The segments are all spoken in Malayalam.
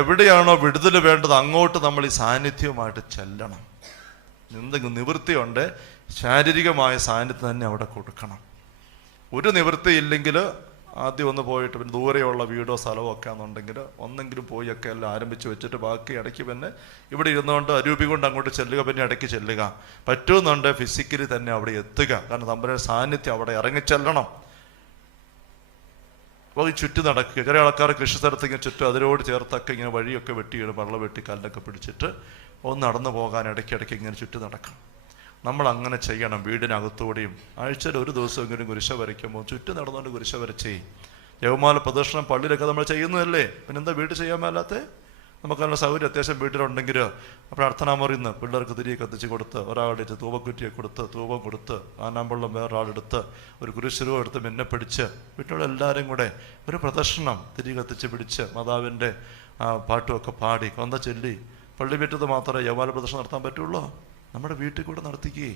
എവിടെയാണോ വിടുതൽ വേണ്ടത് അങ്ങോട്ട് നമ്മൾ ഈ സാന്നിധ്യവുമായിട്ട് ചെല്ലണം. എന്തെങ്കിലും നിവൃത്തിയുണ്ട്, ശാരീരികമായ സാന്നിധ്യം തന്നെ അവിടെ കൊടുക്കണം. ഒരു നിവൃത്തി ഇല്ലെങ്കിൽ ആദ്യം ഒന്ന് പോയിട്ട് പിന്നെ ദൂരെയുള്ള വീടോ സ്ഥലമോ ഒക്കെ ആണെന്നുണ്ടെങ്കിൽ ഒന്നെങ്കിലും പോയി ഒക്കെ എല്ലാം ആരംഭിച്ച് വെച്ചിട്ട് ബാക്കി ഇടയ്ക്ക് പിന്നെ ഇവിടെ ഇരുന്നുകൊണ്ട് അരൂപി കൊണ്ട് അങ്ങോട്ട് ചെല്ലുക, പിന്നെ ഇടയ്ക്ക് ചെല്ലുക. പറ്റുമെന്നുണ്ട് ഫിസിക്കലി തന്നെ അവിടെ എത്തുക. കാരണം നമ്മുടെ സാന്നിധ്യം അവിടെ ഇറങ്ങിച്ചെല്ലണം. അപ്പോൾ ഈ ചുറ്റി നടക്കുക. ചില ആൾക്കാർ കൃഷി സ്ഥലത്ത് ഇങ്ങനെ ചുറ്റും അതിരോട് ചേർത്തൊക്കെ ഇങ്ങനെ വഴിയൊക്കെ വെട്ടിയിടും, വെള്ളം വെട്ടി കല്ലൊക്കെ പിടിച്ചിട്ട് ഒന്ന് നടന്നു പോകാൻ ഇടയ്ക്കിടയ്ക്ക് ഇങ്ങനെ ചുറ്റി നടക്കണം. നമ്മൾ അങ്ങനെ ചെയ്യണം. വീടിനകത്തൂടെയും ആഴ്ചയിൽ ഒരു ദിവസമെങ്കിലും കുരിശ വരയ്ക്കുമ്പോൾ ചുറ്റി നടന്നുകൊണ്ട് കുരിശ വരച്ചേ. ജപമാല പ്രദർശനം പള്ളിയിലൊക്കെ നമ്മൾ ചെയ്യുന്നതല്ലേ, പിന്നെന്താ വീട്ടിൽ ചെയ്യാൻ മേലാത്തെ? നമുക്ക് നല്ല സൗകര്യം അത്യാവശ്യം വീട്ടിലുണ്ടെങ്കിൽ പ്രാർത്ഥനാ മുറിന്ന് പിള്ളേർക്ക് തിരികെ കത്തിച്ച് കൊടുത്ത്, ഒരാളുടെ തൂവക്കുറ്റിയെ കൊടുത്ത്, തൂവം കൊടുത്ത്, ആനാമ്പള്ളം വേറൊരാളെടുത്ത്, ഒരു കുരിശുരൂപം എടുത്ത് മെന്നെ പിടിച്ച് വീട്ടിലുള്ള എല്ലാവരും കൂടെ ഒരു പ്രദർശനം തിരികെ കത്തിച്ച് പിടിച്ച് മാതാവിൻ്റെ പാട്ടുമൊക്കെ പാടി കൊന്ത ചൊല്ലി. പള്ളി വീട്ടത് മാത്രമേ ജപമാല പ്രദർശനം നടത്താൻ പറ്റുള്ളൂ. നമ്മുടെ വീട്ടിൽ കൂടെ നടത്തിക്കേ.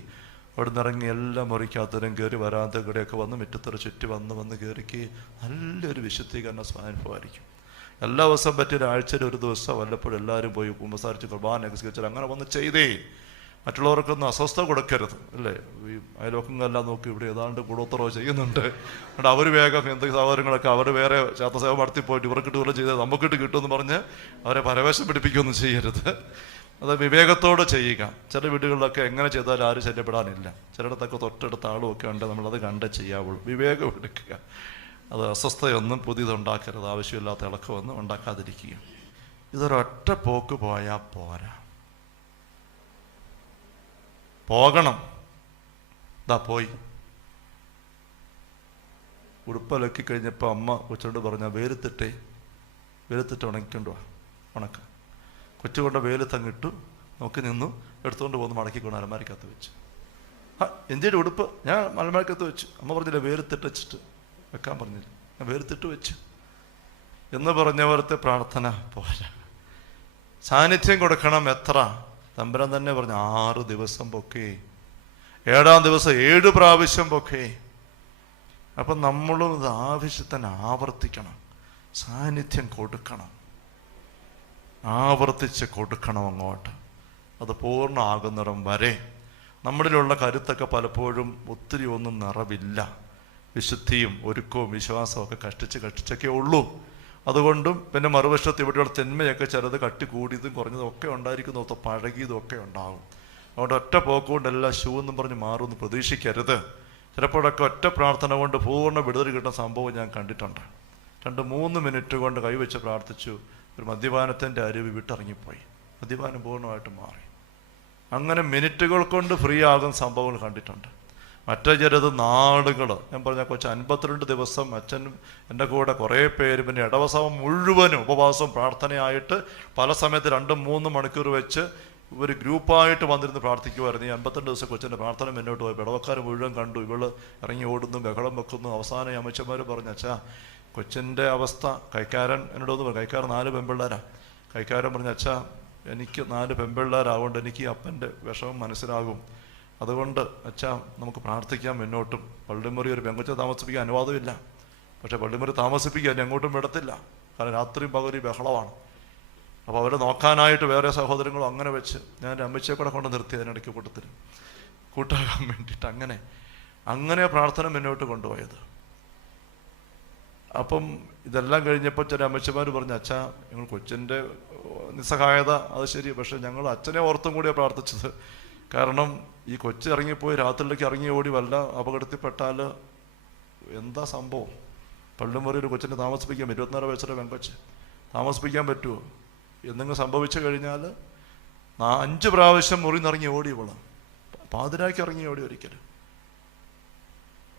അവിടെ നിന്ന് ഇറങ്ങി എല്ലാം മുറിക്കാത്തവരും കയറി വരാത്ത കൂടെയൊക്കെ വന്ന് മുറ്റത്തോടെ ചുറ്റി വന്ന് കയറിക്ക് നല്ലൊരു വിശുദ്ധീകരണ അനുഭവമായിരിക്കും. എല്ലാ ദിവസവും പറ്റിയ ആഴ്ചയിൽ ഒരു ദിവസം വല്ലപ്പോഴും എല്ലാവരും പോയി കുമ്പസാരിച്ച് കുർബാനയൊക്കെ സ്വീകരിച്ചാൽ അങ്ങനെ വന്ന് ചെയ്തേ. മറ്റുള്ളവർക്കൊന്നും അസ്വസ്ഥത കൊടുക്കരുത്, അല്ലേ? ഈ അയലോക്കങ്ങളെല്ലാം നോക്കി ഇവിടെ ഏതാണ്ട് കൂടോത്തറവ് ചെയ്യുന്നുണ്ട്, അതുകൊണ്ട് അവർ വേഗം എന്തൊക്കെ സഹോദരങ്ങളൊക്കെ അവർ വേറെ ശാസ്ത്രസേവ നടത്തി പോയിട്ട് ഇവർക്ക് ഇട്ടുപോലെ ചെയ്തത് നമുക്കിട്ട് കിട്ടുമെന്ന് പറഞ്ഞ് അവരെ പരവേശം പിടിപ്പിക്കുകയൊന്നും ചെയ്യരുത്. അത് വിവേകത്തോടെ ചെയ്യുക. ചില വീടുകളിലൊക്കെ എങ്ങനെ ചെയ്താലും ആരും ശല്യപ്പെടാനില്ല. ചിലയിടത്തൊക്കെ തൊട്ടടുത്ത ആളുമൊക്കെ ഉണ്ട്, നമ്മളത് കണ്ടേ ചെയ്യാവുള്ളൂ. വിവേകം എടുക്കുക. അത് അസ്വസ്ഥയൊന്നും പുതിയതുണ്ടാക്കരുത്, ആവശ്യമില്ലാത്ത ഇളക്കമൊന്നും ഉണ്ടാക്കാതിരിക്കുക. ഇതൊരൊറ്റ പോക്ക് പോയാൽ പോരാ, പോകണം. ഇതാ പോയി ഉടുപ്പലക്കി കഴിഞ്ഞപ്പോൾ അമ്മ കൊച്ചോണ്ട് പറഞ്ഞ വെയിലത്തിട്ട് ഉണക്കിക്കൊണ്ടു വാ. ഉണക്ക കൊച്ചുകൊണ്ട് വെയിലത്തങ്ങിട്ടു, നോക്കി നിന്നു, എടുത്തുകൊണ്ട് പോകുന്നു, മടക്കിക്കൊണ്ട് അലമാരിക്കകത്ത് വെച്ചു. എന്തിൻ്റെ ഉടുപ്പ് ഞാൻ അലമാരിക്കകത്ത് വെച്ചു. അമ്മ പറഞ്ഞില്ല വെയിലത്തിട്ട് വെച്ചിട്ട് വെക്കാൻ പറഞ്ഞില്ല, ഞാൻ വെയിലത്തിട്ട് വെച്ചു എന്ന് പറഞ്ഞവരത്തെ പ്രാർത്ഥന പോരാ. സാന്നിധ്യം കൊടുക്കണം. എത്ര? തമ്പുരാൻ തന്നെ പറഞ്ഞു 6 ദിവസം പൊക്കെ, 7-ാം ദിവസം 7 പ്രാവശ്യം പൊക്കെ. അപ്പം നമ്മളും ഇത് ആവശ്യത്തിന് ആവർത്തിക്കണം. സാന്നിധ്യം കൊടുക്കണം, ആവർത്തിച്ച് കൊടുക്കണം അങ്ങോട്ട്. അത് പൂർണ്ണമാകുന്നിടം വരെ. നമ്മളിലുള്ള കരുത്തൊക്കെ പലപ്പോഴും ഒത്തിരി ഒന്നും നിറവില്ല. വിശുദ്ധിയും ഒരുക്കവും വിശ്വാസവും ഒക്കെ കഷ്ടിച്ചൊക്കെ ഉള്ളൂ. അതുകൊണ്ടും പിന്നെ മറുവശത്ത് ഇവിടെയുള്ള തെന്മയൊക്കെ ചിലത് കട്ടി കൂടിയതും കുറഞ്ഞതും ഒക്കെ ഉണ്ടായിരിക്കുന്നു, പഴകിയതും ഒക്കെ ഉണ്ടാകും. അതുകൊണ്ട് ഒറ്റ പോക്കുകൊണ്ട് എല്ലാം ഷൂ എന്നും പറഞ്ഞ് മാറുമെന്ന് പ്രതീക്ഷിക്കരുത്. ചിലപ്പോഴൊക്കെ ഒറ്റ പ്രാർത്ഥന കൊണ്ട് പൂർണ്ണ വിടുതൽ കിട്ടുന്ന സംഭവം ഞാൻ കണ്ടിട്ടുണ്ട്. 2-3 മിനിറ്റ് കൊണ്ട് കൈവച്ച് പ്രാർത്ഥിച്ചു, ഒരു മദ്യപാനത്തിൻ്റെ അരുവി വിട്ടിറങ്ങിപ്പോയി, മദ്യപാനം പൂർണ്ണമായിട്ട് മാറി. അങ്ങനെ മിനിറ്റുകൾ കൊണ്ട് ഫ്രീ ആകുന്ന സംഭവങ്ങൾ കണ്ടിട്ടുണ്ട്. മറ്റേ ചിലത് നാളുകൾ. ഞാൻ പറഞ്ഞ കൊച്ചു 52 ദിവസം അച്ഛനും എൻ്റെ കൂടെ കുറേ പേര്, പിന്നെ ഇടവസഭം മുഴുവനും ഉപവാസം പ്രാർത്ഥനയായിട്ട് പല സമയത്ത് 2-3 മണിക്കൂർ വെച്ച് ഒരു ഗ്രൂപ്പായിട്ട് വന്നിരുന്ന് പ്രാർത്ഥിക്കുമായിരുന്നു. ഈ 52 ദിവസം കൊച്ചിൻ്റെ പ്രാർത്ഥന മുന്നോട്ട് പോയി. ഇടവക്കാർ മുഴുവൻ കണ്ടു, ഇവള് ഇറങ്ങി ഓടുന്നു, ബഹളം വെക്കുന്നു. അവസാനം അമ്മച്ചന്മാർ പറഞ്ഞു, അച്ഛാ കൊച്ചിൻ്റെ അവസ്ഥ. കൈക്കാരൻ എന്നോടൊന്ന് പറഞ്ഞു, കൈക്കാരൻ 4 പെൺപിള്ളേരാ. കൈക്കാരൻ പറഞ്ഞു, അച്ഛാ എനിക്ക് 4 പെൺപിള്ളേരാകൊണ്ട് എനിക്ക് അപ്പൻ്റെ വിഷമം മനസ്സിലാകും, അതുകൊണ്ട് അച്ഛാ നമുക്ക് പ്രാർത്ഥിക്കാം മുന്നോട്ടും. പള്ളിമുറി ഒരു പെങ്കൊച്ച താമസിപ്പിക്കാൻ അനുവാദമില്ല, പക്ഷെ പള്ളിമുറി താമസിപ്പിക്കാൻ എങ്ങോട്ടും വിടത്തില്ല, കാരണം രാത്രിയും പകലും ബഹളമാണ്. അപ്പോൾ അവരെ നോക്കാനായിട്ട് വേറെ സഹോദരങ്ങളും അങ്ങനെ വെച്ച് ഞാൻ അമ്മച്ചിയെ കൂടെ കൊണ്ട് നിർത്തി അതിനിടയ്ക്ക് കൂട്ടാകാൻ വേണ്ടിയിട്ട്. അങ്ങനെ പ്രാർത്ഥന മുന്നോട്ട് കൊണ്ടുപോയത്. അപ്പം ഇതെല്ലാം കഴിഞ്ഞപ്പോൾ ചില അമ്മച്ചിമാർ പറഞ്ഞു, അച്ഛാ ഞങ്ങൾ കൊച്ചിൻ്റെ നിസ്സഹായത അത് ശരി, പക്ഷെ ഞങ്ങൾ അച്ഛനെ ഓർത്തും കൂടിയാണ് പ്രാർത്ഥിച്ചത്. കാരണം ഈ കൊച്ച് ഇറങ്ങിപ്പോയി രാത്രിയിലേക്ക് ഇറങ്ങി ഓടി വല്ല അപകടത്തിൽപ്പെട്ടാൽ എന്താ സംഭവം? പള്ളിമുറി ഒരു കൊച്ചിനെ താമസിപ്പിക്കാൻ 24 വയസ്സുള്ള പെങ്കൊച്ച് താമസിപ്പിക്കാൻ പറ്റുമോ? എന്തെങ്കിലും സംഭവിച്ചു കഴിഞ്ഞാൽ 5 പ്രാവശ്യം മുറി നിറങ്ങി ഓടി ഇവള്, പാതിരാക്കി ഇറങ്ങി ഓടി ഒരിക്കലും.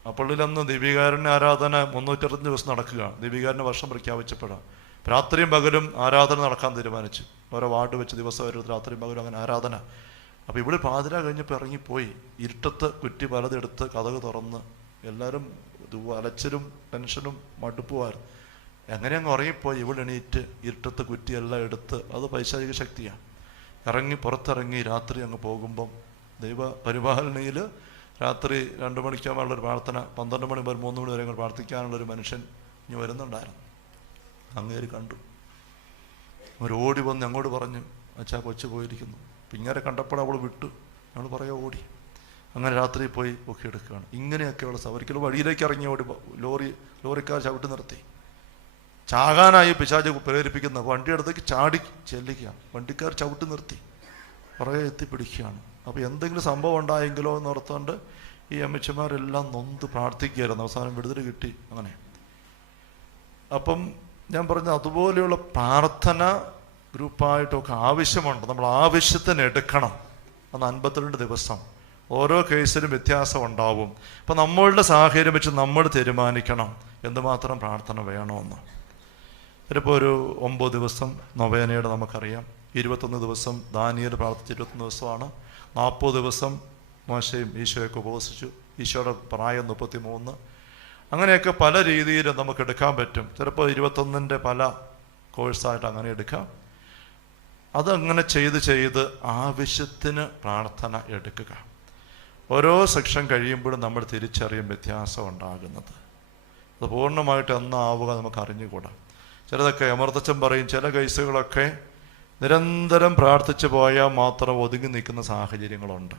ആ പള്ളിയിലന്ന് ദീപികാരൻ്റെ ആരാധന 360 ദിവസം നടക്കുക. ദീപികാരൻ്റെ വർഷം പ്രഖ്യാപിച്ചപ്പോഴാണ് രാത്രിയും പകലും ആരാധന നടക്കാൻ തീരുമാനിച്ചു. ഓരോ വാർഡ് വെച്ച് ദിവസം ഒരു രാത്രിയും പകലും അങ്ങനെ ആരാധന. അപ്പോൾ ഇവിടെ പാതിര കഴിഞ്ഞപ്പോൾ ഇറങ്ങിപ്പോയി. ഇരുട്ടത്ത് കുറ്റി പലതെടുത്ത് കതക് തുറന്ന് എല്ലാവരും അലച്ചിലും ടെൻഷനും മടുപ്പുമായിരുന്നു. എങ്ങനെ അങ്ങ് ഉറങ്ങിപ്പോയി. ഇവിടെ എണീറ്റ് ഇരുട്ടത്ത് കുറ്റിയെല്ലാം എടുത്ത്, അത് പൈശാചിക ശക്തിയാണ്. പുറത്തിറങ്ങി രാത്രി അങ്ങ് പോകുമ്പം ദൈവ പരിപാലനയിൽ രാത്രി 2 മണിക്കാവുള്ളൊരു പ്രാർത്ഥന, 12 മണി മുതൽ 3 മണി വരെ പ്രാർത്ഥിക്കാനുള്ളൊരു മനുഷ്യൻ ഇനി വരുന്നുണ്ടായിരുന്നു. അങ്ങേര് കണ്ടു. അവരോടി വന്ന് ഞങ്ങളോട് പറഞ്ഞു, അച്ഛാ കൊച്ചു പോയിരിക്കുന്നു. അപ്പം ഇങ്ങനെ കണ്ടപ്പോൾ അവൾ വിട്ടു. ഞങ്ങൾ പറയാ ഓടി. അങ്ങനെ രാത്രി പോയി ഒക്കെ എടുക്കുകയാണ്. ഇങ്ങനെയൊക്കെയുള്ള ഒരിക്കലും വഴിയിലേക്ക് ഇറങ്ങി ഓടി ലോറിക്കാർ ചവിട്ടി നിർത്തി. ചാകാനായി പിശാച് പ്രേരിപ്പിക്കുന്ന വണ്ടിയടുത്തേക്ക് ചാടി ചെല്ലുകയാണ്. വണ്ടിക്കാർ ചവിട്ടി നിർത്തി പുറകെ എത്തിപ്പിടിക്കുകയാണ്. അപ്പോൾ എന്തെങ്കിലും സംഭവം ഉണ്ടായെങ്കിലോ എന്ന് ഓർത്തുകൊണ്ട് ഈ അമ്മച്ചിമാരെല്ലാം നൊന്ത് പ്രാർത്ഥിക്കുകയായിരുന്നു. അവസാനം വിടുതൽ കിട്ടി. അങ്ങനെ അപ്പം ഞാൻ പറഞ്ഞ അതുപോലെയുള്ള പ്രാർത്ഥന ഗ്രൂപ്പായിട്ടൊക്കെ ആവശ്യമുണ്ട്. നമ്മൾ ആവശ്യത്തിന് എടുക്കണം. അന്ന് 52 ദിവസം ഓരോ കേസിലും വ്യത്യാസം ഉണ്ടാവും. അപ്പം നമ്മളുടെ സാഹചര്യം വെച്ച് നമ്മൾ തീരുമാനിക്കണം എന്തുമാത്രം പ്രാർത്ഥന വേണമെന്ന്. ചിലപ്പോൾ ഒരു 9 ദിവസം നൊവേനയുടെ നമുക്കറിയാം. 21 ദിവസം ദാനിയേൽ പ്രാർത്ഥിച്ച് 21 ദിവസമാണ്. 40 ദിവസം മോശയും ഈശോയൊക്കെ ഉപവസിച്ചു. ഈശോയുടെ പ്രായം 33. അങ്ങനെയൊക്കെ പല രീതിയിൽ നമുക്ക് എടുക്കാൻ പറ്റും. ചിലപ്പോൾ 21-ൻ്റെ പല കോഴ്സായിട്ട് അങ്ങനെ എടുക്കാം. അതങ്ങനെ ചെയ്ത് ആവശ്യത്തിന് പ്രാർത്ഥന എടുക്കുക. ഓരോ സെക്ഷൻ കഴിയുമ്പോഴും നമ്മൾ തിരിച്ചറിയും വ്യത്യാസം ഉണ്ടാകുന്നത്. അത് പൂർണ്ണമായിട്ട് എന്നാവുക നമുക്ക് അറിഞ്ഞുകൂടാ. ചിലതൊക്കെ അമർത്തച്ഛൻ പറയും, ചില കേസുകളൊക്കെ നിരന്തരം പ്രാർത്ഥിച്ചു പോയാൽ മാത്രം ഒതുങ്ങി നിൽക്കുന്ന സാഹചര്യങ്ങളുണ്ട്.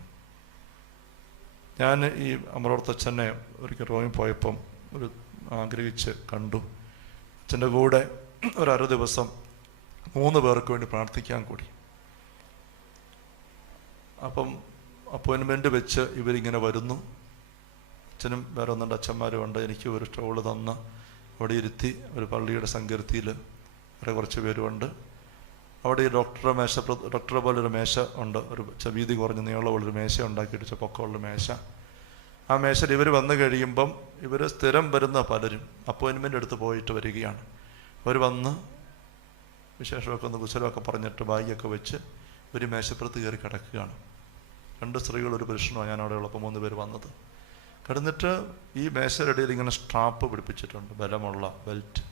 ഞാൻ ഈ അമർത്തച്ഛനെ ഒരിക്കൽ റോമിൽ പോയപ്പം ആഗ്രഹിച്ച് കണ്ടു. അച്ഛൻ്റെ കൂടെ ഒരു 6 ദിവസം 3 പേർക്ക് വേണ്ടി പ്രാർത്ഥിക്കാൻ കൂടി. അപ്പം അപ്പോയിൻമെൻ്റ് വെച്ച് ഇവരിങ്ങനെ വരുന്നു. അച്ഛനും വേറെ 1-2 അച്ഛന്മാരും ഉണ്ട്. എനിക്ക് ഒരു സ്റ്റോള് തന്ന് അവിടെ ഇരുത്തി. ഒരു പള്ളിയുടെ സങ്കീർത്തിയിൽ വേറെ കുറച്ച് പേരുമുണ്ട്. അവിടെ ഈ ഡോക്ടറെ പോലൊരു മേശ ഉണ്ട്. ഒരു വീതി കുറഞ്ഞ നീളമുള്ളൊരു മേശ ഉണ്ടാക്കിയിട്ട് പൊക്കമുള്ള മേശ. ആ മേശയിൽ ഇവർ വന്നു കഴിയുമ്പം ഇവർ സ്ഥിരം വരുന്ന പലരും അപ്പോയിൻമെൻ്റ് എടുത്ത് പോയിട്ട് വരികയാണ്. അവർ വന്ന് വിശേഷമൊക്കെ ഒന്ന് കുശലമൊക്കെ പറഞ്ഞിട്ട് ബാഗൊക്കെ വെച്ച് ഒരു മേശപ്പുറത്ത് കയറി കിടക്കുകയാണ്. 2 സ്ത്രീകൾ ഒരു പുരുഷനോ ഞാൻ അവിടെ ഉള്ളപ്പോൾ 3 പേര് വന്നത്. കിടന്നിട്ട് ഈ മേശയുടെ ഇടയിൽ ഇങ്ങനെ സ്ട്രാപ്പ് പിടിപ്പിച്ചിട്ടുണ്ട്, ബലമുള്ള ബെൽറ്റ്.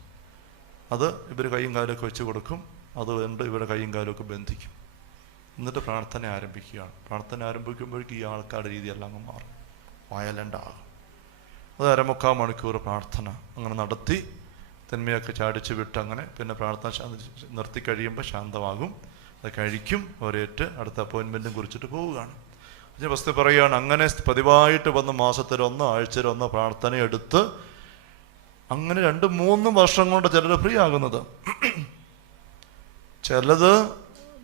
അത് ഇവർ കൈയും കാലൊക്കെ വെച്ച് കൊടുക്കും. അത് കൊണ്ട് ഇവരുടെ കൈയും കാലൊക്കെ ബന്ധിക്കും. എന്നിട്ട് പ്രാർത്ഥന ആരംഭിക്കുകയാണ്. പ്രാർത്ഥന ആരംഭിക്കുമ്പോഴേക്കും ഈ ആൾക്കാരുടെ രീതിയെല്ലാം അങ്ങ് മാറും, വയലൻ്റ് ആകും. അത് 1/4 മണിക്കൂർ പ്രാർത്ഥന അങ്ങനെ നടത്തി തിന്മയൊക്കെ ചാടിച്ച് വിട്ട് അങ്ങനെ പിന്നെ പ്രാർത്ഥന നിർത്തി കഴിയുമ്പോൾ ശാന്തമാകും. അത് കഴിക്കും. ഒരേറ്റ് അടുത്ത അപ്പോയിൻമെൻറ്റും കുറിച്ചിട്ട് പോവുകയാണ്. അതിന് വസ്തു പറയുകയാണ്, അങ്ങനെ പതിവായിട്ട് വന്ന് മാസത്തിലൊന്നോ ആഴ്ചയിലൊന്നോ പ്രാർത്ഥന എടുത്ത് അങ്ങനെ 2-3 വർഷം കൊണ്ട് ചിലർ ഫ്രീ ആകുന്നത്. ചിലത്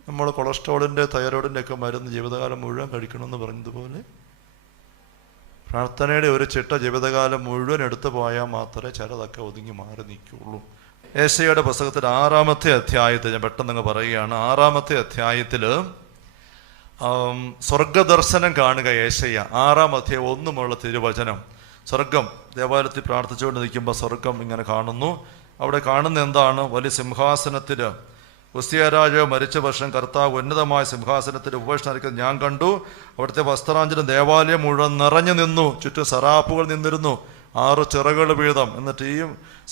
നമ്മൾ കൊളസ്ട്രോളിൻ്റെ തൈറോയിഡിൻ്റെ ഒക്കെ മരുന്ന് ജീവിതകാലം മുഴുവൻ കഴിക്കണമെന്ന് പറഞ്ഞതുപോലെ പ്രാർത്ഥനയുടെ ഒരു ചിട്ട ജീവിതകാലം മുഴുവൻ എടുത്തു പോയാൽ മാത്രമേ ചിലതൊക്കെ ഒതുങ്ങി മാറി നിൽക്കുകയുള്ളൂ. ഏശയ്യായുടെ പുസ്തകത്തിൽ 6-ാമത്തെ അധ്യായത്തിൽ ഞാൻ പെട്ടെന്ന് പറയുകയാണ്. 6-ാമത്തെ അധ്യായത്തിൽ സ്വർഗദർശനം കാണുക. ഏശയ്യ 6-ാം അധ്യായം 1 മുതലുള്ള തിരുവചനം. സ്വർഗം ദേവാലയത്തിൽ പ്രാർത്ഥിച്ചുകൊണ്ട് നിൽക്കുമ്പോൾ സ്വർഗം ഇങ്ങനെ കാണുന്നു. അവിടെ കാണുന്ന എന്താണ്? വലിയ സിംഹാസനത്തിൽ ഉസ്സിയ രാജാവ് മരിച്ച വർഷം കർത്താവ് ഉന്നതമായ സിംഹാസനത്തിൽ ഉപവേഷണമായിരിക്കുന്നത് ഞാൻ കണ്ടു. അവിടുത്തെ വസ്ത്രാഞ്ജനം ദേവാലയം മുഴുവൻ നിറഞ്ഞു നിന്നു. ചുറ്റും സറാഫുകൾ നിന്നിരുന്നു, 6 ചിറകുകൾ വീതം. എന്നിട്ട് ഈ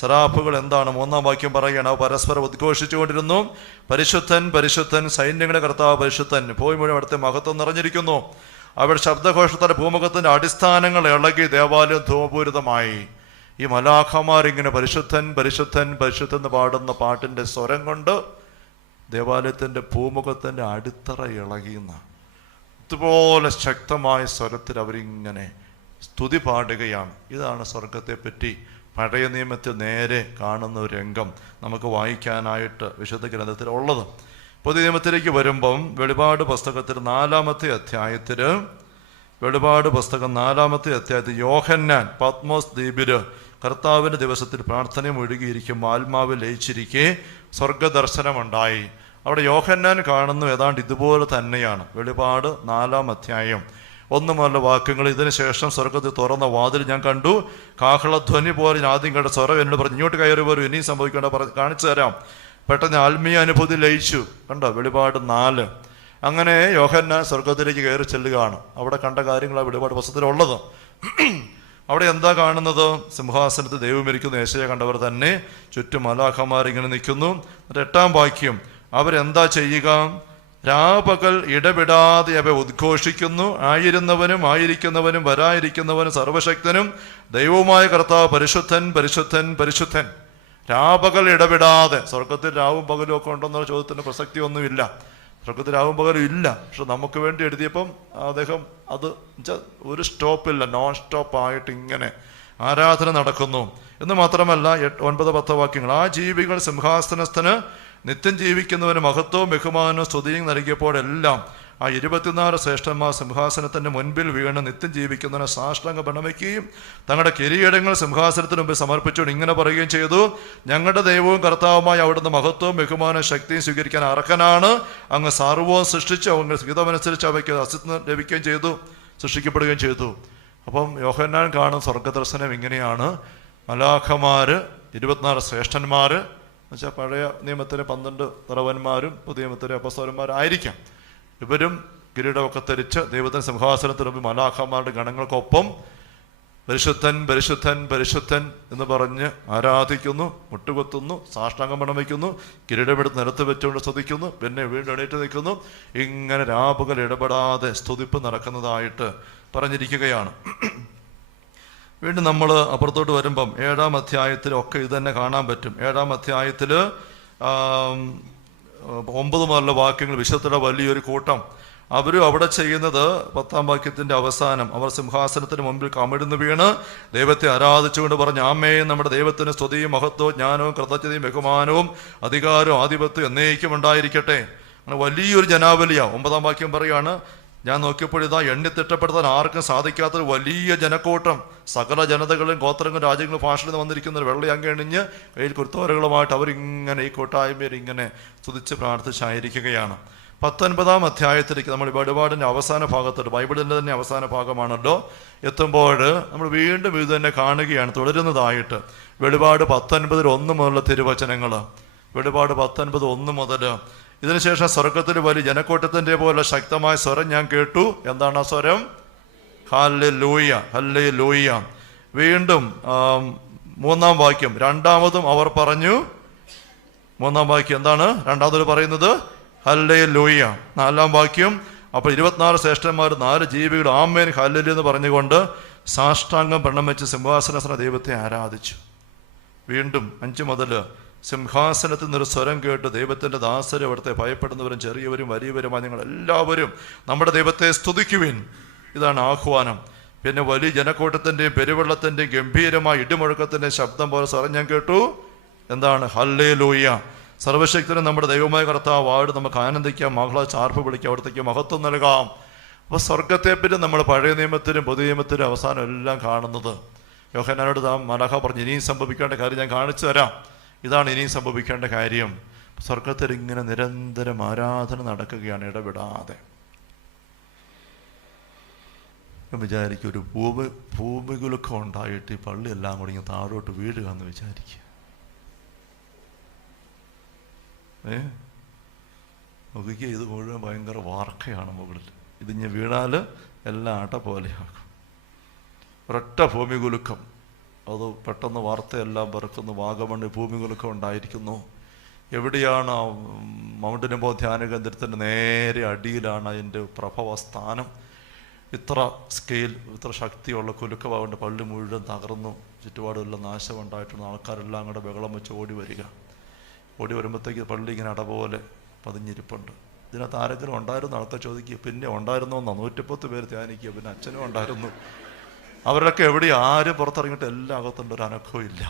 സറാഫുകൾ എന്താണ്? 3-ാം വാക്യം പറയുകയാണ്, അവ പരസ്പരം ഉദ്ഘോഷിച്ചുകൊണ്ടിരുന്നു, പരിശുദ്ധൻ പരിശുദ്ധൻ സൈന്യങ്ങളുടെ കർത്താവ് പരിശുദ്ധൻ. പോയി മുഴുവൻ അവിടുത്തെ മഹത്വം നിറഞ്ഞിരിക്കുന്നു. അവരുടെ ശബ്ദഘോഷത്തോടെ ഭൂമുഖത്തിൻ്റെ അടിസ്ഥാനങ്ങൾ ഇളകി ദേവാലയം ധൂമപൂരിതമായി. ഈ മലാഖമാരിങ്ങനെ പരിശുദ്ധൻ പരിശുദ്ധൻ പരിശുദ്ധൻ എന്ന് പാടുന്ന പാട്ടിൻ്റെ സ്വരം കൊണ്ട് ദേവാലയത്തിൻ്റെ ഭൂമുഖത്തിൻ്റെ അടിത്തറ ഇളകിയുന്ന ഇതുപോലെ ശക്തമായ സ്വരത്തിൽ അവരിങ്ങനെ സ്തുതി പാടുകയാണ്. ഇതാണ് സ്വർഗത്തെപ്പറ്റി പഴയ നിയമത്തിൽ നേരെ കാണുന്ന ഒരു രംഗം നമുക്ക് വായിക്കാനായിട്ട് വിശുദ്ധ ഗ്രന്ഥത്തിൽ ഉള്ളത്. പുതിയ നിയമത്തിലേക്ക് വരുമ്പം വെളിപാട് പുസ്തകത്തിൽ 4-ാമത്തെ അധ്യായത്തിൽ വെളിപാട് പുസ്തകം 4-ാമത്തെ അധ്യായത്തിൽ യോഹന്നാൻ പത്മോസ് ദ്വീപില് കർത്താവിൻ്റെ ദിവസത്തിൽ പ്രാർത്ഥനയും ഒഴുകിയിരിക്കും ആത്മാവിൽ ലയിച്ചിരിക്കെ സ്വർഗദർശനമുണ്ടായി. അവിടെ യോഹന്നാൻ കാണുന്നു ഏതാണ്ട് ഇതുപോലെ തന്നെയാണ്. വെളിപാട് 4-ാം അധ്യായം 1 മുതലുള്ള വാക്യങ്ങൾ. ഇതിന് ശേഷം സ്വർഗത്തിൽ തുറന്ന വാതിൽ ഞാൻ കണ്ടു, കാഹളധ്വനി പോലെ ഞാൻ ആദ്യം കണ്ട സ്വരം എന്നോട് പറഞ്ഞു, ഇങ്ങോട്ട് കയറി വരും, ഇനിയും സംഭവിക്കേണ്ട കാണിച്ചു തരാം. പെട്ടെന്ന് ആത്മീയ അനുഭൂതി ലയിച്ചു. കണ്ടോ? വെളിപാട് 4. അങ്ങനെ യോഹന്നാൻ സ്വർഗത്തിലേക്ക് കയറി ചെല്ലുകയാണ്. അവിടെ കണ്ട കാര്യങ്ങളാണ് വെളിപാട് പുസ്തകത്തിലുള്ളത്. അവിടെ എന്താ കാണുന്നത്? സിംഹാസനത്തിൽ ദൈവമിരിക്കുന്ന യേശയ്യ കണ്ടവർ തന്നെ, ചുറ്റും മലാഖമാരിങ്ങനെ നിൽക്കുന്നു. 8-ാം വാക്യം, അവരെന്താ ചെയ്യുക? രാപകൽ ഇടപെടാതെ അവ ഉദ്ഘോഷിക്കുന്നു, ആയിരുന്നവനും ആയിരിക്കുന്നവനും വരായിരിക്കുന്നവനും സർവശക്തനും ദൈവവുമായ കർത്താവ് പരിശുദ്ധൻ പരിശുദ്ധൻ പരിശുദ്ധൻ. രാപകൽ ഇടപെടാതെ. സ്വർഗത്തിൽ രാവും പകലും ഒക്കെ ഉണ്ടെന്നുള്ള ചോദ്യത്തിന് പ്രസക്തിയൊന്നുമില്ല. സ്വർഗത്തിൽ രാവും പകലും ഇല്ല. പക്ഷെ നമുക്ക് വേണ്ടി എഴുതിയപ്പം അദ്ദേഹം അത് ഒരു സ്റ്റോപ്പില്ല, നോൺ സ്റ്റോപ്പ് ആയിട്ട് ഇങ്ങനെ ആരാധന നടക്കുന്നു എന്ന് മാത്രമല്ല. 9-10 വാക്യങ്ങൾ. ആ ജീവികൾ സിംഹാസനസ്ഥന് നിത്യം ജീവിക്കുന്നവന് മഹത്വവും ബഹുമാനവും സ്തുതിയും നൽകിയപ്പോഴെല്ലാം ആ 24 ശ്രേഷ്ഠന്മാർ സിംഹാസനത്തിന്റെ മുൻപിൽ വീണ് നിത്യം ജീവിക്കുന്നവനെ സാഷ്ടാംഗ പ്രണമിക്കുകയും തങ്ങളുടെ കിരീടങ്ങൾ സിംഹാസനത്തിന് മുമ്പിൽ സമർപ്പിച്ചുകൊണ്ട് ഇങ്ങനെ പറയുകയും ചെയ്തു: ഞങ്ങളുടെ ദൈവവും കർത്താവുമായി അവിടുന്ന് മഹത്വവും ബഹുമാനവും ശക്തിയും സ്വീകരിക്കാൻ അർഹനാണ്. അങ്ങ് സർവ്വവും സൃഷ്ടിച്ചു, അങ്ങ് ഹിതമനുസരിച്ച് അവയ്ക്ക് അസ്തിത്വം ലഭിക്കുകയും ചെയ്തു, സൃഷ്ടിക്കപ്പെടുകയും ചെയ്തു. അപ്പം യോഹന്നാൻ കാണും സ്വർഗദർശനം ഇങ്ങനെയാണ്. മലാഖമാര് 24 ശ്രേഷ്ഠന്മാര് എന്നുവെച്ചാൽ പഴയ നിയമത്തിലെ 12 തറവന്മാരും പുതിയ നിയമത്തിലെ അപ്പസ്തലന്മാരായിരിക്കാം. ഇവരും കിരീടമൊക്കെ ധരിച്ച് ദൈവത്തിന്റെ സിംഹാസനത്തിന് മുമ്പിൽ മലാഖമാരുടെ ഗണങ്ങൾക്കൊപ്പം പരിശുദ്ധൻ പരിശുദ്ധൻ പരിശുദ്ധൻ എന്ന് പറഞ്ഞ് ആരാധിക്കുന്നു, മുട്ടുകുത്തുന്നു, സാഷ്ടാംഗം പ്രണമിക്കുന്നു, കിരീടമെടുത്ത് നിലത്ത് വെച്ചുകൊണ്ട് സ്തുതിക്കുന്നു, പിന്നെ വീണ്ടും എണീറ്റ് നിൽക്കുന്നു. ഇങ്ങനെ രാപകൽ ഇടപെടാതെ സ്തുതിപ്പ് നടക്കുന്നതായിട്ട് പറഞ്ഞിരിക്കുകയാണ്. വീണ്ടും നമ്മൾ അപ്പുറത്തോട്ട് വരുമ്പം 7-ാം അധ്യായത്തിലൊക്കെ ഇത് തന്നെ കാണാൻ പറ്റും. 7-ാം അധ്യായത്തിൽ 9 മുതലുള്ള വാക്യങ്ങൾ വിശുദ്ധരുടെ വലിയൊരു കൂട്ടം. അവരും അവിടെ ചെയ്യുന്നത് 10-ാം വാക്യത്തിന്റെ അവസാനം അവർ സിംഹാസനത്തിന് മുമ്പിൽ കമിഴ്ന്നു വീണ് ദൈവത്തെ ആരാധിച്ചുകൊണ്ട് പറഞ്ഞു: ആമേൻ, നമ്മുടെ ദൈവത്തിന് സ്തുതിയും മഹത്വവും ജ്ഞാനവും കൃതജ്ഞതയും ബഹുമാനവും അധികാരവും ആധിപത്യവും എന്നേക്കും ഉണ്ടായിരിക്കട്ടെ. അങ്ങനെ വലിയൊരു ജനാവലിയാ. 9-ാം വാക്യം പറയാണ്: ഞാൻ നോക്കിയപ്പോഴിതാ എണ്ണിത്തിട്ടപ്പെടുത്താൻ ആർക്കും സാധിക്കാത്തൊരു വലിയ ജനക്കൂട്ടം, സകല ജനതകളും ഗോത്രങ്ങളും രാജ്യങ്ങളും ഭാഷയിൽ വന്നിരിക്കുന്ന ഒരു വെള്ളയങ്കി അണിഞ്ഞ് കയ്യിൽ കുർത്തോരകളുമായിട്ട് അവരിങ്ങനെ ഈ കൂട്ടായ്മയിൽ ഇങ്ങനെ സ്തുതിച്ച് പ്രാർത്ഥിച്ചായിരിക്കുകയാണ്. 19-ാം അധ്യായത്തിലേക്ക് നമ്മൾ വെളിപാടിൻ്റെ അവസാന ഭാഗത്തോട്ട്, ബൈബിളിൻ്റെ തന്നെ അവസാന ഭാഗമാണല്ലോ, എത്തുമ്പോൾ നമ്മൾ വീണ്ടും ഇത് തന്നെ കാണുകയാണ് തുടരുന്നതായിട്ട്. വെളിപാട് 19:1 മുതലുള്ള തിരുവചനങ്ങൾ. വെളിപാട് 19:1 മുതൽ. ഇതിനുശേഷം സ്വർഗത്തിൽ വലിയ ജനക്കൂട്ടത്തിൻ്റെ പോലെ ശക്തമായ സ്വരം ഞാൻ കേട്ടു. എന്താണ് ആ സ്വരം? Hallelujah, hallelujah. വീണ്ടും 3-ാം വാക്യം. രണ്ടാമതും അവർ പറഞ്ഞു. 3-ാം വാക്യം എന്താണ് രണ്ടാമത് പറയുന്നത്? ഹല്ലേലൂയ. 4-ാം വാക്യം. അപ്പോൾ 24 ശ്രേഷ്ഠന്മാർ 4 ജീവികൾ ആമേൻ ഹല്ലേലൂയ എന്ന് പറഞ്ഞുകൊണ്ട് സാഷ്ടാംഗം പ്രണമിച്ച് സിംഹാസന ദൈവത്തെ ആരാധിച്ചു. വീണ്ടും 5 മുതൽ സിംഹാസനത്തിൽ നിന്നൊരു സ്വരം കേട്ട് ദൈവത്തിൻ്റെ ദാസരും അവിടുത്തെ ഭയപ്പെടുന്നവരും ചെറിയവരും വലിയവരുമായി നിങ്ങൾ എല്ലാവരും നമ്മുടെ ദൈവത്തെ സ്തുതിക്കുവിൻ. ഇതാണ് ആഹ്വാനം. പിന്നെ വലിയ ജനക്കൂട്ടത്തിൻ്റെയും പെരുവെള്ളത്തിൻ്റെയും ഗംഭീരമായ ഇടിമുഴക്കത്തിൻ്റെയും ശബ്ദം പോലെ സ്വരം ഞാൻ കേട്ടു. എന്താണ്? ഹല്ലേലൂയ. സർവശക്തനും നമ്മുടെ ദൈവമായ കർത്താവ് വാട് നമുക്ക് ആനന്ദിക്കാം, ആഹ്ലാദിച്ച് ആർപ്പ് വിളിക്കാം, അവിടത്തേക്ക് മഹത്വം നൽകാം. അപ്പോൾ സ്വർഗത്തെപ്പറ്റി നമ്മൾ പഴയ നിയമത്തിലും പുതിയ നിയമത്തിലും അവസാനം എല്ലാം കാണുന്നത്. യോഹന്നാനോട് മലാഖ പറഞ്ഞു ഇനിയും സംഭവിക്കേണ്ട കാര്യം ഞാൻ കാണിച്ചു തരാം. ഇതാണ് ഇനിയും സംഭവിക്കേണ്ട കാര്യം. സ്വർഗത്തിൽ ഇങ്ങനെ നിരന്തരം ആരാധന നടക്കുകയാണ് ഇടപെടാതെ. വിചാരിക്കും ഒരു ഭൂമികുലുക്കം ഉണ്ടായിട്ട് ഈ പള്ളി എല്ലാം കൂടി ഇങ്ങനെ താഴോട്ട് വീഴുക എന്ന് വിചാരിക്കുക. നോക്കിക്കുക, ഇത് മുഴുവൻ ഭയങ്കര വാർക്കയാണ് മുകളിൽ. ഇതിഞ്ഞ് വീണാൽ എല്ലാം അട പോലെയാകും. ഒരൊറ്റ ഭൂമികുലുക്കം, അത് പെട്ടെന്ന് വാർത്തയെല്ലാം പറക്കുന്നു. വാഗമണ്ണിൽ ഭൂമികുലുക്കം ഉണ്ടായിരിക്കുന്നു. എവിടെയാണ്? മൗണ്ട് നെബോ ധ്യാന കേന്ദ്രത്തിൻ്റെ നേരെ അടിയിലാണ് അതിൻ്റെ പ്രഭവസ്ഥാനം. ഇത്ര സ്കെയിൽ, ഇത്ര ശക്തിയുള്ള കുലുക്കമാകൊണ്ട് പള്ളി മുഴുവൻ തകർന്നു, ചുറ്റുപാടുമെല്ലാം നാശമുണ്ടായിട്ടുണ്ട്. ആൾക്കാരെല്ലാം കൂടെ ബഹളം വെച്ച് ഓടി വരിക. ഓടി വരുമ്പോഴത്തേക്ക് പള്ളി ഇങ്ങനെ അടപോലെ പതിഞ്ഞിരിപ്പുണ്ട്. ഇതിനകത്ത് ആരെങ്കിലും ഉണ്ടായിരുന്നു? ആൾക്കാർ ചോദിക്കുക. പിന്നെ ഉണ്ടായിരുന്നോ എന്നാ? 110 പേര് ധ്യാനിക്കുക. പിന്നെ അച്ഛനും ഉണ്ടായിരുന്നു. അവരൊക്കെ എവിടെയും ആരും പുറത്തിറങ്ങിയിട്ട് എല്ലാം അകത്തുണ്ട്, ഒരു അനക്കവും ഇല്ല.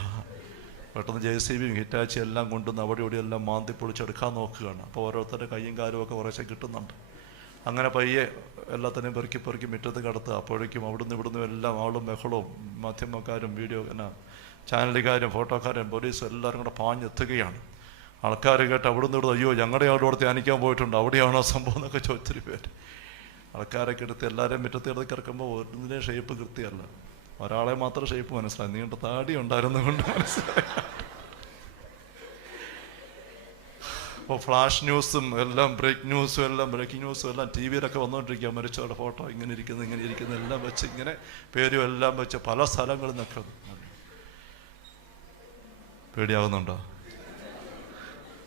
പെട്ടെന്ന് JCB ഹിറ്റാച്ചി എല്ലാം കൊണ്ടുവന്ന് അവിടെ ഇവിടെ എല്ലാം മാന്തി പൊളിച്ചെടുക്കാൻ നോക്കുകയാണ്. അപ്പോൾ ഓരോരുത്തരുടെ കയ്യും കാലും ഒക്കെ കുറേശ്ശെ കിട്ടുന്നുണ്ട്. അങ്ങനെ പയ്യെ എല്ലാത്തിനെയും പെറുക്കി പെറുക്കി മുറ്റത്ത് കടത്തുക. അപ്പോഴേക്കും അവിടുന്ന് ഇവിടുന്ന് എല്ലാം ആളും ബഹളവും മാധ്യമക്കാരും വീഡിയോ ചാനലുകാരും ഫോട്ടോക്കാരും പോലീസും എല്ലാവരും കൂടെ പാഞ്ഞെത്തുകയാണ്. ആൾക്കാർ കേട്ട് അവിടുന്ന് ഇവിടുന്ന് അയ്യോ ഞങ്ങളുടെ അവിടെ ധ്യാനിക്കാൻ പോയിട്ടുണ്ട്, അവിടെയാണോ സംഭവം എന്നൊക്കെ ചോദിച്ചൊരു പേര്. ആൾക്കാരൊക്കെ എടുത്ത് എല്ലാവരെയും മുറ്റത്തെടുത്ത് കിടക്കുമ്പോൾ ഒന്നിൻ്റെ ഷേപ്പ് കൃത്യമല്ല. ഒരാളെ മാത്രം ഷേപ്പ് മനസ്സിലായി, നീണ്ട താടി ഉണ്ടായിരുന്നു കൊണ്ട് മനസ്സിലായി. അപ്പോൾ ഫ്ലാഷ് ന്യൂസും എല്ലാം ബ്രേക്കിംഗ് ന്യൂസും എല്ലാം TV-യിലൊക്കെ വന്നുകൊണ്ടിരിക്കുക. മരിച്ചവരുടെ ഫോട്ടോ ഇങ്ങനെ ഇരിക്കുന്നു എല്ലാം വെച്ച് ഇങ്ങനെ പേരും എല്ലാം വെച്ച് പല സ്ഥലങ്ങളിൽ നിന്നൊക്കെ. പേടിയാവുന്നുണ്ടോ?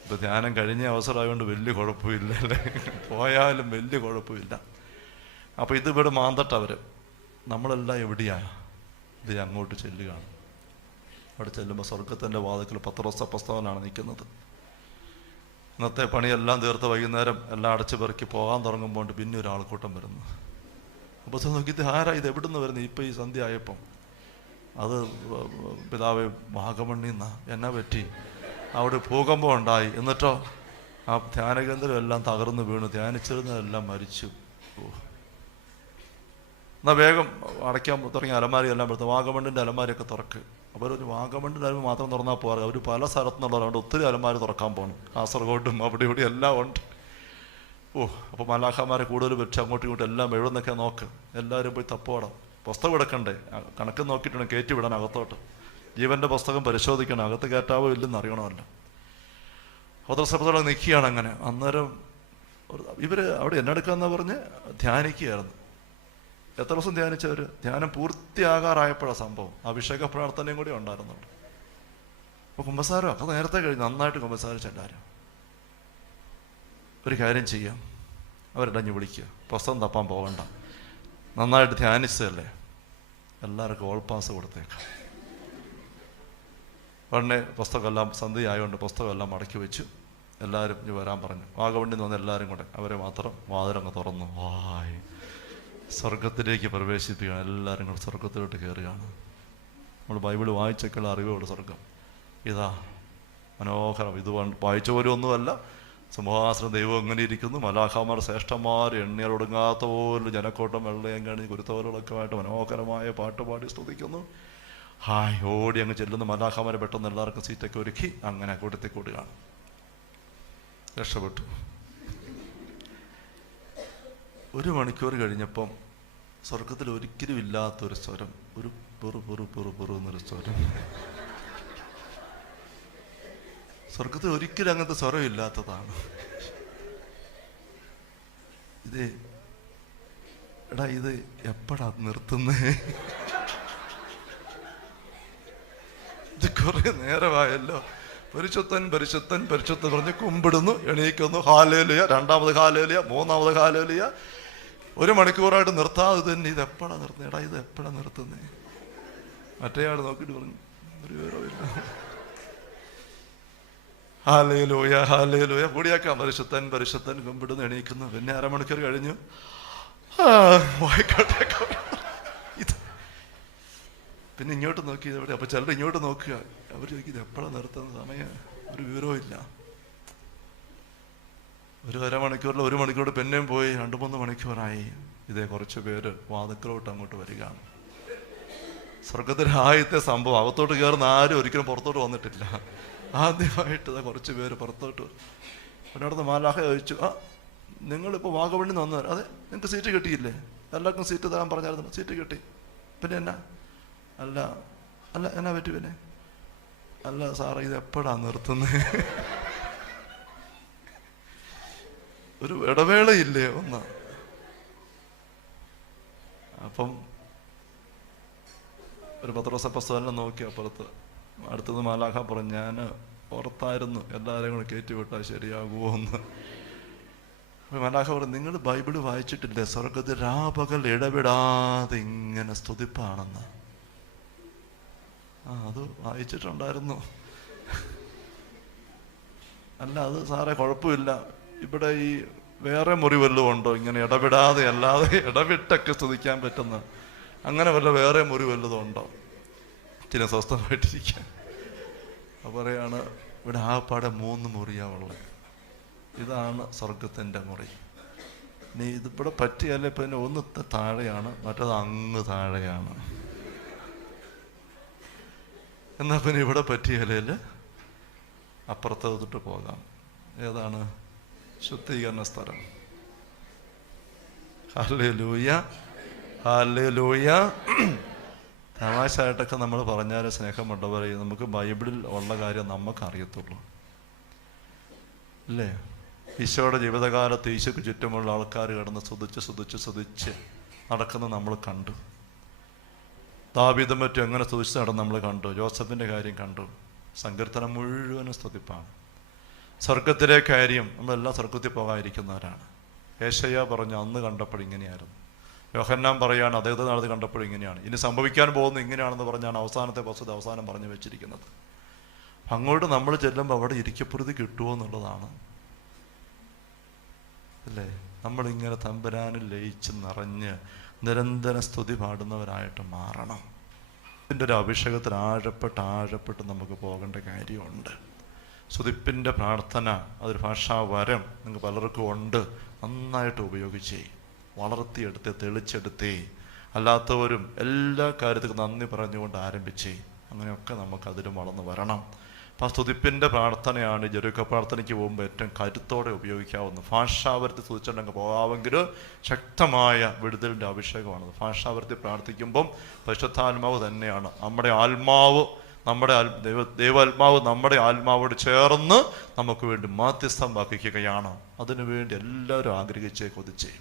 ഇപ്പം ധ്യാനം കഴിഞ്ഞ അവസരമായതുകൊണ്ട് വലിയ കുഴപ്പമില്ല അല്ലേ, പോയാലും വലിയ കുഴപ്പമില്ല. അപ്പോൾ ഇത് ഇവിടെ മാന്തട്ടവർ നമ്മളെല്ലാം എവിടെയാണ്? ഇത് അങ്ങോട്ട് ചെല്ലുകയാണ്. അവിടെ ചെല്ലുമ്പോൾ സ്വർഗത്തിൻ്റെ വാതിൽക്കൽ പത്രോസ് അപ്പോസ്തലനാണ് നിൽക്കുന്നത്. ഇന്നത്തെ പണിയെല്ലാം തീർത്ത് വൈകുന്നേരം എല്ലാം അടച്ചു പെറുക്കി പോകാൻ തുടങ്ങുമ്പോൾ പിന്നെ ഒരു ആൾക്കൂട്ടം വരുന്നു. അപ്പോൾ നോക്കിയിട്ട് ആരാ ഇത്, എവിടുന്ന് വരുന്നത് ഇപ്പം ഈ സന്ധ്യ ആയപ്പം? അത് പിതാവ് വാഗമണ്ണിന്നാ. എന്നാ പറ്റി? അവിടെ ഭൂകമ്പം ഉണ്ടായി. എന്നിട്ടോ ആ ധ്യാനകേന്ദ്രം എല്ലാം തകർന്നു വീണു, ധ്യാനിച്ചിരുന്നതെല്ലാം മരിച്ചു. എന്നാൽ വേഗം അടയ്ക്കാൻ തുടങ്ങിയ അലമാരി എല്ലാം എടുത്ത് വാഗമണ്ണിൻ്റെ അലമാരിയൊക്കെ തുറക്ക്. അവരൊരു വാഗമണ്ണിൻ്റെ അലമാരി മാത്രം തുറന്നാൽ പോകാറ്, അവർ പല സ്ഥലത്തു നിന്നുള്ളവരുണ്ട്, ഒത്തിരി അലമാരി തുറക്കാൻ പോകണം. കാസർഗോഡും അവിടെ ഇവിടെ എല്ലാം ഉണ്ട്. അപ്പോൾ മലാഖമാരെ കൂടുതൽ വെച്ച് അങ്ങോട്ടും ഇങ്ങോട്ടും എല്ലാം എഴുന്നൊക്കെ നോക്ക്. എല്ലാവരും പോയി തപ്പോടാം. പുസ്തകം എടുക്കണ്ടേ? കണക്ക് നോക്കിയിട്ടുണ്ട് കയറ്റി വിടാൻ അകത്തോട്ട്. ജീവൻ്റെ പുസ്തകം പരിശോധിക്കണം, അകത്ത് കയറ്റാവോ ഇല്ലെന്ന് അറിയണമല്ലോ. പത്രോസ് നിൽക്കുകയാണ് അങ്ങനെ. അന്നേരം ഇവർ അവിടെ എന്നെടുക്കാമെന്നാ പറഞ്ഞ് ധ്യാനിക്കുകയായിരുന്നു. എത്ര ദിവസം ധ്യാനിച്ചവർ? ധ്യാനം പൂർത്തിയാകാറായപ്പോഴാണ് സംഭവം. അഭിഷേക പ്രാർത്ഥനയും കൂടി ഉണ്ടായിരുന്നുണ്ട്. അപ്പോൾ കുമ്പസാരം ഒക്കെ നേരത്തെ കഴിഞ്ഞ് നന്നായിട്ട് കുമ്പസാരിച്ചെല്ലാവരും. ഒരു കാര്യം ചെയ്യാം, അവരിടഞ്ഞ് വിളിക്കുക, പുസ്തകം തപ്പാൻ പോകണ്ട, നന്നായിട്ട് ധ്യാനിച്ചതല്ലേ, എല്ലാവർക്കും ഓൾ പാസ് കൊടുത്തേക്കാം. ഉടനെ പുസ്തകമെല്ലാം സന്ധ്യ ആയതുകൊണ്ട് പുസ്തകമെല്ലാം മടക്കി വെച്ചു. എല്ലാവരും ഇനി വരാൻ പറഞ്ഞു. വാഗമണ്ണിൽ നിന്ന് വന്ന് എല്ലാവരും കൂടെ അവരെ മാത്രം വാതിലങ്ങ് തുറന്നു. സ്വർഗത്തിലേക്ക് പ്രവേശിപ്പിക്കുകയാണ്. എല്ലാവരും കൂടെ സ്വർഗത്തിലോട്ട് കയറുകയാണ്. നമ്മൾ ബൈബിൾ വായിച്ചൊക്കെയുള്ള അറിവുള്ള സ്വർഗം ഇതാ മനോഹരം. ഇത് വായിച്ച പോലും ഒന്നുമല്ല. സിംഹാസനം ദൈവം എങ്ങനെ ഇരിക്കുന്നു, മലാഖമാർ ശ്രേഷ്ഠന്മാർ, എണ്ണിയാൽ ഒടുങ്ങാത്ത പോലും ജനക്കൂട്ടം വെള്ളയും കഴിഞ്ഞ് കുരുത്തോലുകളൊക്കെ ആയിട്ട് മനോഹരമായ പാട്ടുപാടി സ്തുതിക്കുന്നു. ഓടി അങ്ങ് ചെല്ലുന്ന മലാഖമാരെ പെട്ടെന്ന് എല്ലാവർക്കും സീറ്റൊക്കെ ഒരുക്കി അങ്ങനെ കൂട്ടത്തിൽ കൂടുകയാണ്. രക്ഷപ്പെട്ടു. 1 മണിക്കൂർ കഴിഞ്ഞപ്പം സ്വർഗത്തിൽ ഒരിക്കലും ഇല്ലാത്തൊരു സ്വരം, ഒരു എന്നൊരു സ്വരം. സ്വർഗത്തിൽ ഒരിക്കലും അങ്ങനത്തെ സ്വരം ഇല്ലാത്തതാണ്. ഇത് എപ്പോഴാ നിർത്തുന്നേ? ഇത് കുറെ നേരമായല്ലോ. പരിശുദ്ധൻ പരിശുദ്ധൻ പരിശുദ്ധൻ പറഞ്ഞ് കുമ്പിടുന്നു, എണീക്കുന്നു, ഹാലേലുയ, രണ്ടാമത് ഹാലേലുയ, മൂന്നാമത് ഹാലേലുയ. 1 മണിക്കൂറായിട്ട് നിർത്താതെ തന്നെ. ഇത് എപ്പോഴാ നിർത്തുന്നത്? ഇത് എപ്പോഴാ നിർത്തുന്നേ? മറ്റേയാൾ നോക്കിയിട്ട് പറഞ്ഞു ഒരു വിവരമില്ല. ഹാലേലുയ ഹാലേലുയ കൂടിയാക്കാം. പരിശുദ്ധൻ പരിശുദ്ധൻ കുമ്പിടുന്നു, എണീക്കുന്നു. പിന്നെ 1/2 മണിക്കൂർ കഴിഞ്ഞു. വായിക്കോട്ടെ. ഇത് പിന്നെ ഇങ്ങോട്ട് നോക്കി എവിടെ? അപ്പൊ ചിലർ ഇങ്ങോട്ട് നോക്കുക. അവർ ചോദിക്കും ഇത് എപ്പോഴാണ് നിർത്തുന്ന സമയം? ഒരു വിവരവും ഇല്ല. ഒരു 1/2 മണിക്കൂറിൽ 1 മണിക്കൂർ പിന്നെയും പോയി 2-3 മണിക്കൂറായി. ഇതേ കുറച്ച് പേര് വാതിക്കലോട്ട് അങ്ങോട്ട് വരികയാണ്. സ്വർഗത്തിൽ ആദ്യത്തെ സംഭവം. അകത്തോട്ട് കയറുന്ന ആരും ഒരിക്കലും പുറത്തോട്ട് വന്നിട്ടില്ല. ആദ്യമായിട്ട് കുറച്ച് പേര് പുറത്തോട്ട്. പിന്നെ അവിടുന്ന് മാലാഖ ചോദിച്ചു, നിങ്ങളിപ്പോൾ വാഗമണ്ണിൽ വന്നവർ? അതെ. നിങ്ങൾക്ക് സീറ്റ് കിട്ടിയില്ലേ? എല്ലാവർക്കും സീറ്റ് തരാൻ പറഞ്ഞായിരുന്നു. സീറ്റ് കിട്ടി. പിന്നെ എന്നാ? അല്ല എന്നാ പറ്റി? പിന്നെ അല്ല സാറേ, ഇത് എപ്പോഴാ നിർത്തുന്നത്? ഒരു ഇടവേളയില്ലേ ഒന്ന്? അപ്പം ഒരു പത്രോസ് അപ്പോസ്തലനെ നോക്കി അപ്പുറത്ത്. അടുത്തത് മാലാഖ പറഞ്ഞു, ഞാൻ പുറത്തായിരുന്നു, എല്ലാവരെയും കൂടെ കയറ്റി വിട്ടാൽ ശരിയാകുമോ എന്ന്. മാലാഖ പറഞ്ഞു, നിങ്ങൾ ബൈബിള് വായിച്ചിട്ടില്ലേ? സ്വർഗത്തിൽ രാപകൽ ഇടപെടാതെ ഇങ്ങനെ സ്തുതിപ്പാണെന്ന്. അത് വായിച്ചിട്ടുണ്ടായിരുന്നു. അല്ല അത് സാറേ കുഴപ്പമില്ല, ഇവിടെ ഈ വേറെ മുറി വല്ലതും ഉണ്ടോ ഇങ്ങനെ ഇടപെടാതെ അല്ലാതെ ഇടവിട്ടൊക്കെ സ്തുതിക്കാൻ പറ്റുന്ന? അങ്ങനെ വല്ല വേറെ മുറി വല്ലതും ഉണ്ടോ ചില സ്വസ്ഥമായിട്ടിരിക്കാൻ? അപ്പോൾ പറയാണ്, ഇവിടെ ആപ്പാടെ 3 മുറിയാവുള്ളത്. ഇതാണ് സ്വർഗത്തിൻ്റെ മുറി. നീ ഇതിവിടെ പറ്റിയല്ലേ? പിന്നെ ഒന്ന് താഴെയാണ്, മറ്റത് അങ്ങ് താഴെയാണ്. എന്നാൽ പിന്നെ ഇവിടെ പറ്റിയാലേ അപ്പുറത്ത് തൊട്ട് പോകാം. ഏതാണ്? ശുദ്ധീകരണ സ്ഥലം. Hallelujah hallelujah. തമാശയായിട്ടൊക്കെ നമ്മൾ പറഞ്ഞാൽ സ്നേഹമുള്ളവരെ, നമുക്ക് ബൈബിളിൽ ഉള്ള കാര്യം നമുക്ക് അറിയത്തുള്ളൂ അല്ലേ? ഈശോയുടെ ജീവിതകാലത്ത് ഈശോയ്ക്ക് ചുറ്റുമുള്ള ആൾക്കാർ കിടന്ന് സ്തുതിച്ച് നടക്കുന്നത് നമ്മൾ കണ്ടു. ദാവീദും മറ്റും എങ്ങനെ സ്തുതിച്ച് നടന്ന് നമ്മൾ കണ്ടു. ജോസഫിൻ്റെ കാര്യം കണ്ടു. സങ്കീർത്തനം മുഴുവനും സ്തുതിപ്പാണ്. സ്വർഗത്തിലെ കാര്യം, നമ്മളെല്ലാം സ്വർഗത്തിൽ പോകാതിരിക്കുന്നവരാണ്. യേശയ്യ പറഞ്ഞു, അന്ന് കണ്ടപ്പോൾ ഇങ്ങനെയായിരുന്നു. യോഹന്നാൻ പറയാണ് അദ്ദേഹത്തെ നടത്തി കണ്ടപ്പോഴും ഇങ്ങനെയാണ്, ഇനി സംഭവിക്കാൻ പോകുന്നത് ഇങ്ങനെയാണെന്ന് പറഞ്ഞാണ് അവസാനത്തെ വസ്തുത അവസാനം പറഞ്ഞു വെച്ചിരിക്കുന്നത്. അങ്ങോട്ട് നമ്മൾ ചെല്ലുമ്പോൾ അവിടെ ഇരിക്കപ്രതി കിട്ടുമോ എന്നുള്ളതാണ് അല്ലേ. നമ്മളിങ്ങനെ തമ്പുരാനിൽ ലയിച്ച് നിറഞ്ഞ് നിരന്തരം സ്തുതി പാടുന്നവരായിട്ട് മാറണം. ഇതിൻ്റെ ഒരു അഭിഷേകത്തിൽ ആഴപ്പെട്ട് നമുക്ക് പോകേണ്ട കാര്യമുണ്ട്. സ്തുതിപ്പിൻ്റെ പ്രാർത്ഥന അതൊരു ഭാഷാവരം നിങ്ങൾക്ക് പലർക്കും ഉണ്ട്. നന്നായിട്ട് ഉപയോഗിച്ചേ, വളർത്തിയെടുത്തേ, തെളിച്ചെടുത്തേ. അല്ലാത്തവരും എല്ലാ കാര്യത്തിലും നന്ദി പറഞ്ഞുകൊണ്ട് ആരംഭിച്ചേ. അങ്ങനെയൊക്കെ നമുക്കതിലും വളർന്നു വരണം. അപ്പം ആ സ്തുതിപ്പിൻ്റെ പ്രാർത്ഥനയാണ് ജെറുക്ക പ്രാർത്ഥനയ്ക്ക് പോകുമ്പോൾ ഏറ്റവും കരുത്തോടെ ഉപയോഗിക്കാവുന്നത്. ഭാഷാവരത്തിൽ സ്തുതിച്ചിട്ടുണ്ടെങ്കിൽ പോകാമെങ്കിൽ ശക്തമായ വിടുതലിൻ്റെ അഭിഷേകമാണത്. ഭാഷാവരത്തിൽ പ്രാർത്ഥിക്കുമ്പം പരിശുദ്ധാത്മാവ് തന്നെയാണ് നമ്മുടെ ആത്മാവ്, നമ്മുടെ ദൈവാത്മാവ് നമ്മുടെ ആത്മാവോട് ചേർന്ന് നമുക്ക് വേണ്ടി മാധ്യസ്ഥം വഹിക്കുകയാണ്. അതിനുവേണ്ടി എല്ലാവരും ആഗ്രഹിച്ചേ, കൊതിച്ചേ.